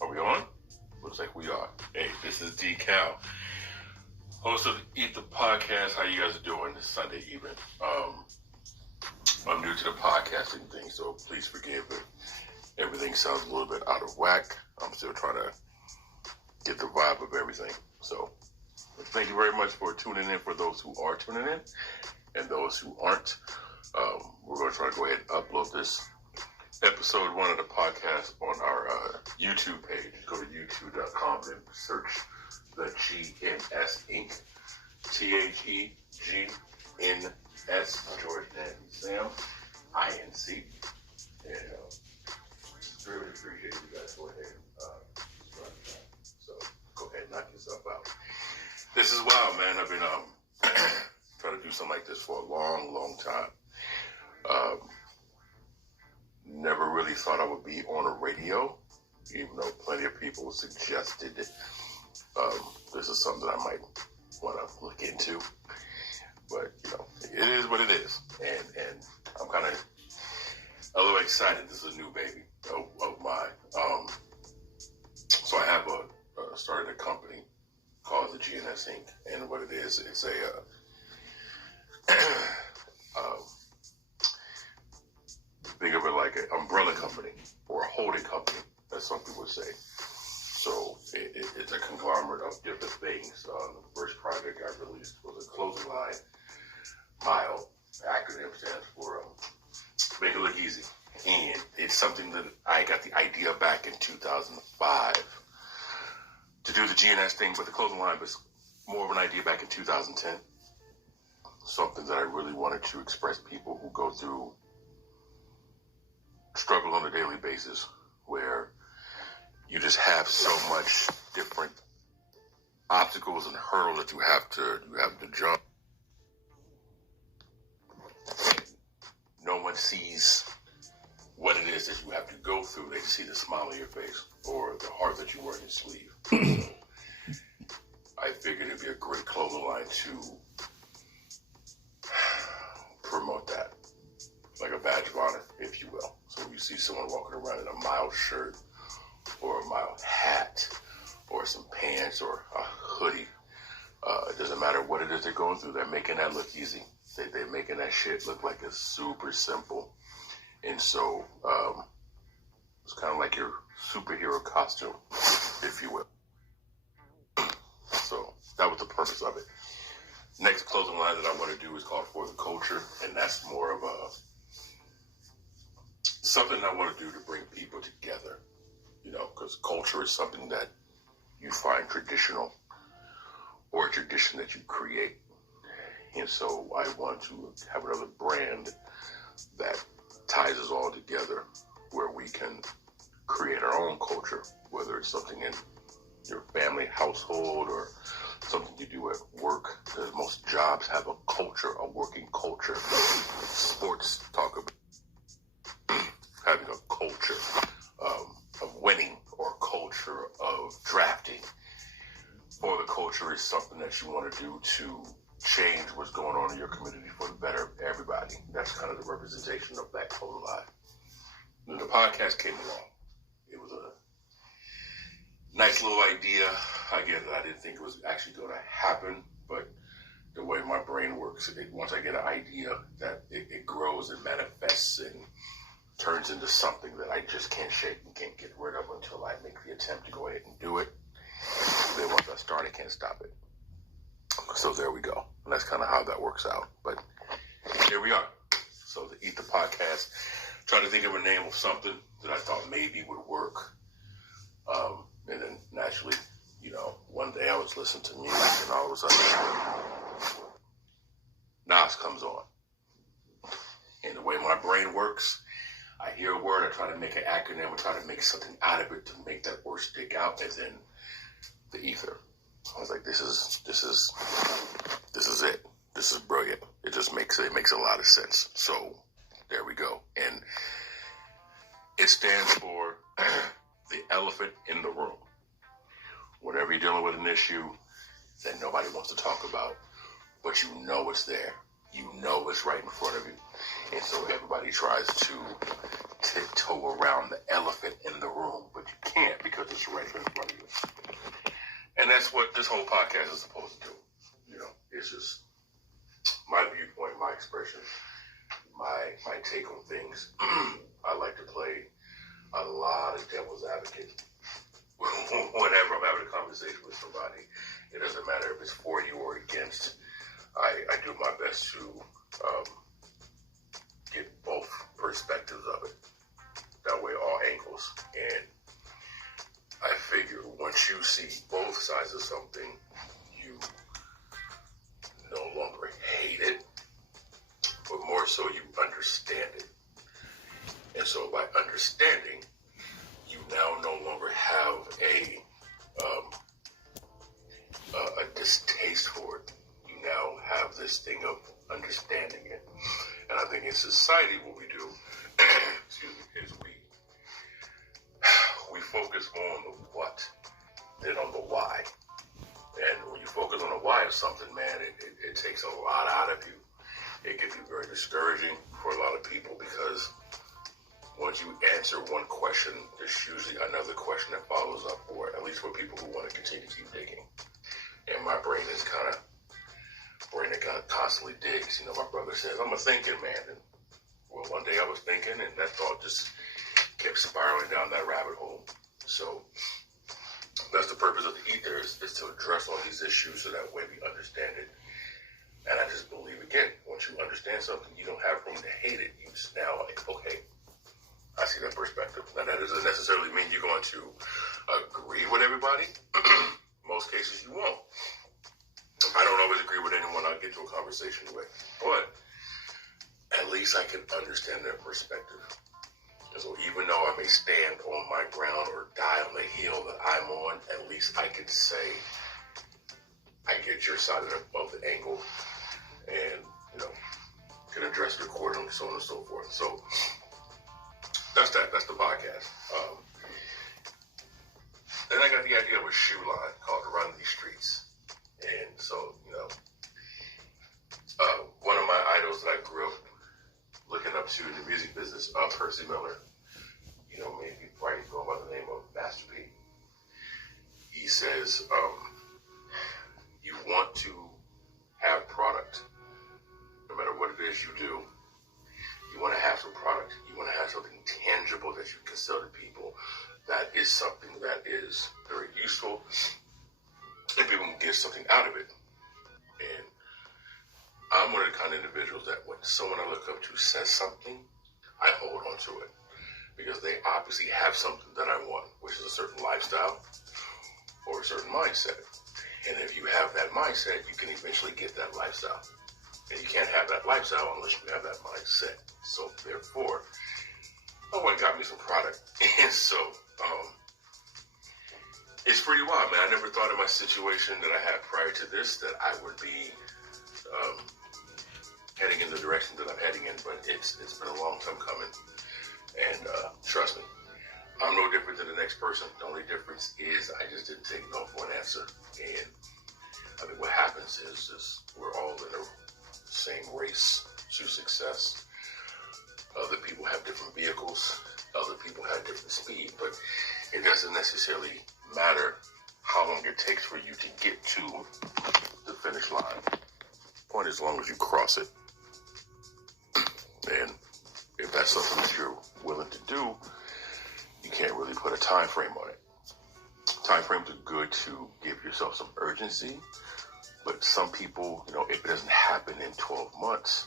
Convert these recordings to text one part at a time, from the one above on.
Are we on? Looks like we are. Hey, this is D. Cal, host of the E.I.T.H.R podcast. How you guys are doing this Sunday evening? I'm new to the podcasting thing, so please forgive it. Everything sounds a little bit out of whack. I'm still trying to get the vibe of everything. So thank you very much for tuning in, for those who are tuning in and those who aren't. We're going to try to go ahead and upload this episode 1 of the podcast on our YouTube page. Go to youtube.com and search the GNS Inc. THEGNS, George Nancy Sam, INC. And really appreciate you guys go ahead and subscribe to that. So go ahead and knock yourself out. This is wild, man. I've been trying to do something like this for a long, long time. Never really thought I would be on a radio, even though plenty of people suggested this is something I might want to look into. But, you know, it is what it is. And I'm kind of a little excited. This is a new baby of mine. So I have started a company called the GNS Inc. And what it is, it's a think of it like an umbrella company or a holding company, as some people would say. So it's a conglomerate of different things. The first project I released was a clothing line. MILE, the acronym stands for Make It Look Easy. And it's something that I got the idea back in 2005 to do the GNS thing, but the clothing line was more of an idea back in 2010. Something that I really wanted to express people who go through struggle on a daily basis, where you just have so much different obstacles and hurdles that you have to jump. No one sees what it is that you have to go through. They see the smile on your face or the heart that you wear in your sleeve. So I figured it'd be a great clothing line to promote that, like a badge of honor, if you will. So when you see someone walking around in a MILE shirt or a MILE hat or some pants or a hoodie, it doesn't matter what it is they're going through, they're making that look easy. They're making that shit look like it's super simple. And so it's kind of like your superhero costume, if you will. So that was the purpose of it. Next clothing line that I want to do is called For the Culture, and that's more of something I want to do to bring people together, you know, because culture is something that you find traditional or a tradition that you create. And so I want to have another brand that ties us all together, where we can create our own culture, whether it's something in your family household or something you do at work, because most jobs have a culture, a working culture. Sports talk about having a culture of winning or culture of drafting. Or the culture is something that you want to do to change what's going on in your community for the better of everybody. That's kind of the representation of that clothing line. When the podcast came along, it was a nice little idea. Again, I didn't think it was actually going to happen, but the way my brain works, once I get an idea, that it grows and manifests and turns into something that I just can't shake and can't get rid of until I make the attempt to go ahead and do it. Then once I start, I can't stop it. So there we go. And that's kind of how that works out. But here we are. So the E.I.T.H.R podcast, trying to think of a name of something that I thought maybe would work. And then naturally, you know, one day I was listening to music and all of a sudden Nas comes on. And the way my brain works, I hear a word, I try to make an acronym, I try to make something out of it to make that word stick out, and then the ether. I was like, this is it. This is brilliant. It makes a lot of sense. So there we go. And it stands for the elephant in the room. Whenever you're dealing with an issue that nobody wants to talk about, but you know it's there. You know it's right in front of you. And so everybody tries to tiptoe around the elephant in the room, but you what's right in front of you. And that's what this whole podcast is supposed to do. You know, it's just my viewpoint, my expression, my take on things. I like to play a lot of devil's advocate. Whenever I'm having a conversation with somebody, it doesn't matter if it's for you or against. I do my best to get both perspectives of it. That way, all angles. And I figure once you see both sides of something, you no longer hate it, but more so you understand it. And so by understanding, you now no longer have a distaste for it. You now have this thing of understanding it. And I think in society what we do excuse me, is we focus more on the what than on the why. And when you focus on the why of something, man, it takes a lot out of you. It can be very discouraging for a lot of people because once you answer one question, there's usually another question that follows up, or at least for people who want to continue to keep digging. And my brain that constantly digs. You know, my brother says, I'm a thinking man. And well, one day I was thinking, and that thought just kept spiraling down that rabbit hole. So that's the purpose of the E.I.T.H.R is to address all these issues so that way we understand it. And I just believe, again, once you understand something, you don't have room to hate it. You just now like, okay, I see that perspective. Now, that doesn't necessarily mean you're going to agree with everybody. Most cases, you won't. I don't always agree with anyone I'll get to a conversation with. But at least I can understand their perspective. And so even though I may stand on my ground or die on the hill that I'm on, at least I can say, I get your side of the angle and, you know, can address it accordingly, so on and so forth. So that's that. That's the podcast. Then I got the idea of a shoe line called Run These Streets. And so, you know, one of my idols that I grew up looking up to in the music business, Percy Miller, you know, maybe probably go by the name of Master P. He says, you want to have product, no matter what it is you do. You want to have some product. You want to have something tangible that you can sell to people. That is something that is very useful, and people can get something out of it. And I'm one of the kind of individuals that when someone I look up to says something, I hold on to it. Because they obviously have something that I want, which is a certain lifestyle or a certain mindset. And if you have that mindset, you can eventually get that lifestyle. And you can't have that lifestyle unless you have that mindset. So therefore, I went and got me some product. And so, it's pretty wild, man. I never thought in my situation that I had prior to this that I would be heading in the direction that I'm heading in. But it's been a long time coming. And trust me, I'm no different than the next person. The only difference is I just didn't take no for an answer. And I mean, what happens is we're all in the same race to success. Other people have different vehicles. Other people have different speed. But it doesn't necessarily matter how long it takes for you to get to the finish line. Point as long as you cross it. And if that's something that you're willing to do, you can't really put a time frame on it. Time frames are good to give yourself some urgency, but some people, you know, if it doesn't happen in 12 months,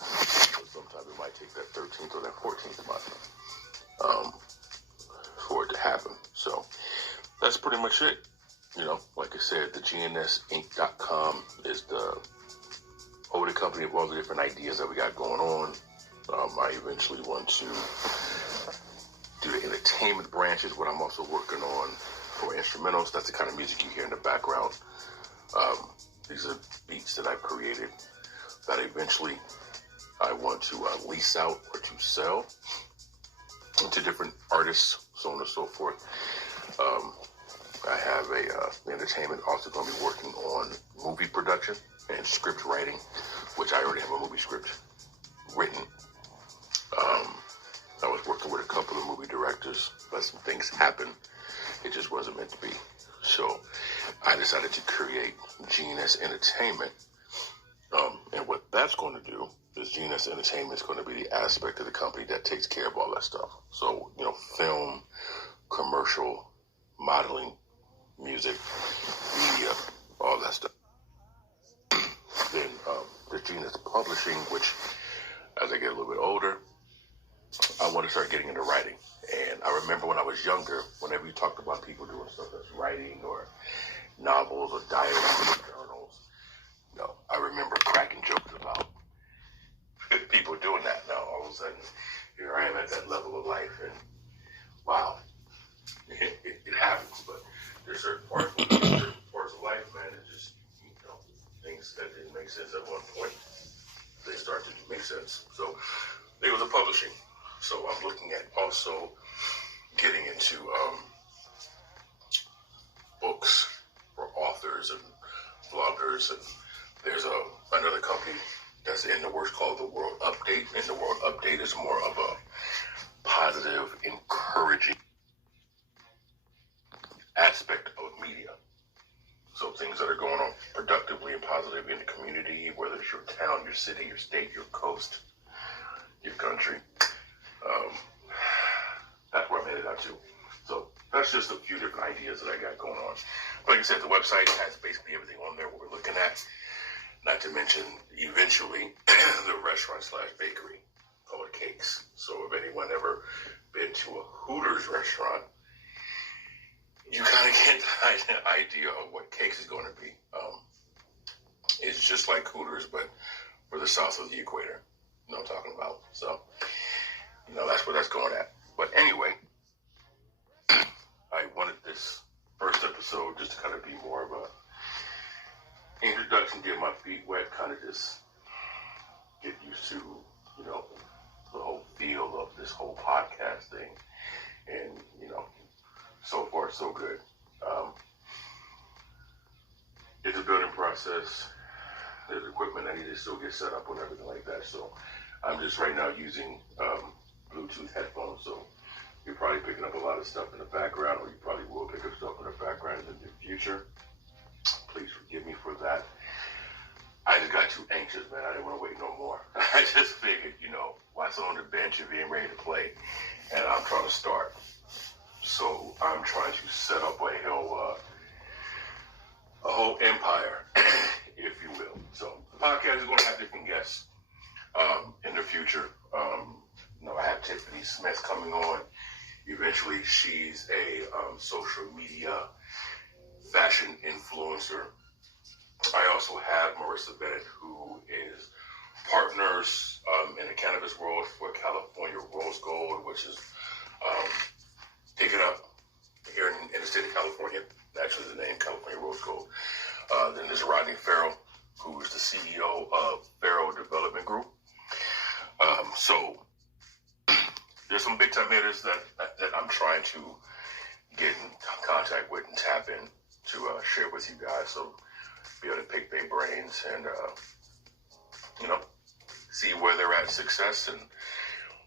sometimes it might take that 13th or that 14th month for it to happen. So that's pretty much it. You know, like I said, the GNSinc.com is the holding company of all the different ideas that we got going on. I eventually want to do the entertainment branches, what I'm also working on for instrumentals. That's the kind of music you hear in the background. These are beats that I've created that eventually I want to lease out or to sell to different artists, so on and so forth. I have the entertainment also going to be working on movie production and script writing, which I already have a movie script written. I was working with a couple of movie directors, but some things happened It just wasn't meant to be. So I decided to create GNS Entertainment. And what that's going to do is GNS Entertainment is going to be the aspect of the company that takes care of all that stuff. So, film, commercial, modeling, music, media, all that stuff. Then the GNS Publishing, which as I get a little bit older, I want to start getting into writing. And I remember when I was younger, whenever you talked about people doing stuff that's writing or novels or diaries or journals, I remember cracking jokes about people doing that. Now, all of a sudden, here I am at that level of life, and wow, it happens. But there's certain parts of life, man, it just, things that didn't make sense at one point, they start to make sense. So there was a publishing. So I'm looking at also getting into books for authors and bloggers, and there's another company that's in the works called The World Update, and The World Update is more of a positive, encouraging aspect of media. So things that are going on productively and positively in the community, whether it's your town, your city, your state, your coast, your country. That's where I'm headed out to. So that's just a few different ideas that I got going on. Like I said, the website has basically everything on there what we're looking at. Not to mention, eventually, the restaurant/bakery called Cakes. So if anyone ever been to a Hooters restaurant, you kind of get the idea of what Cakes is going to be. It's just like Hooters, but for the south of the equator. You know what I'm talking about? So, that's where that's going at. But anyway, I wanted this first episode just to kind of be more of a introduction, get my feet wet, kind of just get used to, the whole feel of this whole podcast thing. And, so far so good. It's a building process. There's equipment I need to still get set up and everything like that. So I'm just right now using Bluetooth headphones. So you're probably picking up a lot of stuff in the background, or you probably will pick up stuff in the background in the future. Please forgive me for that. I just got too anxious, man. I didn't want to wait no more. I just figured, why sit on the bench if you ain't ready to play? And I'm trying to start. So I'm trying to set up a whole empire, if you will. So the podcast is going to have different guests in the future. I have Tiffany Smith coming on. Eventually, she's a social media fashion influencer. I also have Marissa Bennett, who is partners in the cannabis world for California Rose Gold, which is picking up here in the state of California. Actually, the name California Rose Gold. Then there's Rodney Farrell, who is the CEO of Farrell Development Group. So there's some big time hitters that I'm trying to get in contact with and tap in to share with you guys. So be able to pick their brains and see where they're at in success, and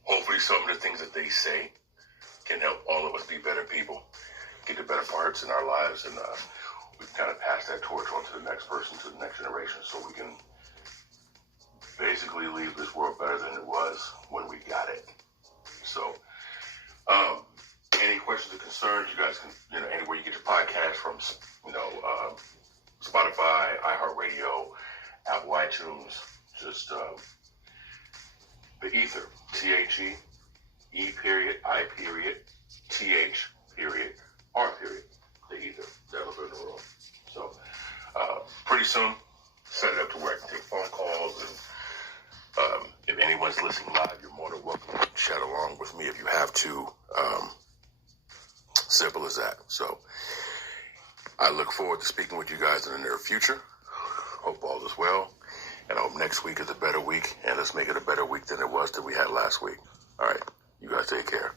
hopefully some of the things that they say can help all of us be better people, get the better parts in our lives, and we can kind of pass that torch on to the next person, to the next generation, so we can basically leave this world better than it was when we got it. So, any questions or concerns, you guys can, anywhere you get your podcast from, Spotify, E.I.TH.R, Apple iTunes, just the E.I.T.H.R, T-H-E, E.I.T.H.R, the E.I.T.H.R, the elephant in the room. So, pretty soon, set it up to where I can take phone calls, and if anyone's listening live, you're more than welcome to chat along with me if you have to. Simple as that. So, I look forward to speaking with you guys in the near future. Hope all is well. And I hope next week is a better week. And let's make it a better week than it was that we had last week. All right. You guys take care.